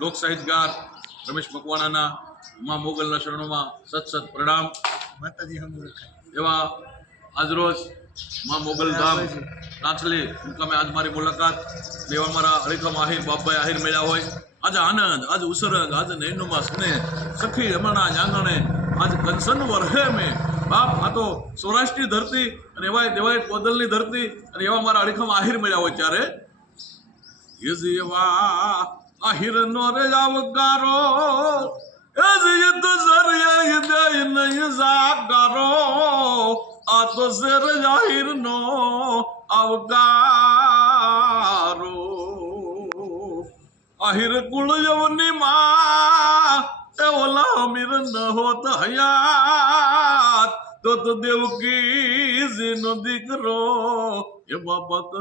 लोक साहित्यकार रमेश मकवाणाના મા મોગલના શરણોમાં સત પ્રણામ. માતાજી હમ એવા આજરોજ મા મોગલ ધામ નાથલી મુકામે આજ મારી મુલાકાત લેવા મારા હરીખમ આહિર બાપભાઈ આહિર મળ્યા હોય. આજે આનંદ, આજે ઉસરંગ, આજે નૈનુમાં સ્નેહ સખી રમણા આંગણે આજ કંસન વરહે મેં બાપ. આ તો સૌરાષ્ટ્રની ધરતી અને એવા દેવાય કોદલની ધરતી અને એવા મારા હરીખમ આહિર મળ્યા હોય ત્યારે એવા આહિર નો રે આવકારો આ તો શેર જાહિર નો આવકારો. આહિર કુળ યવની માં એ ઓલા અમીર ન હોત હયાત તો દેવકી નો દીકરો એ બાબત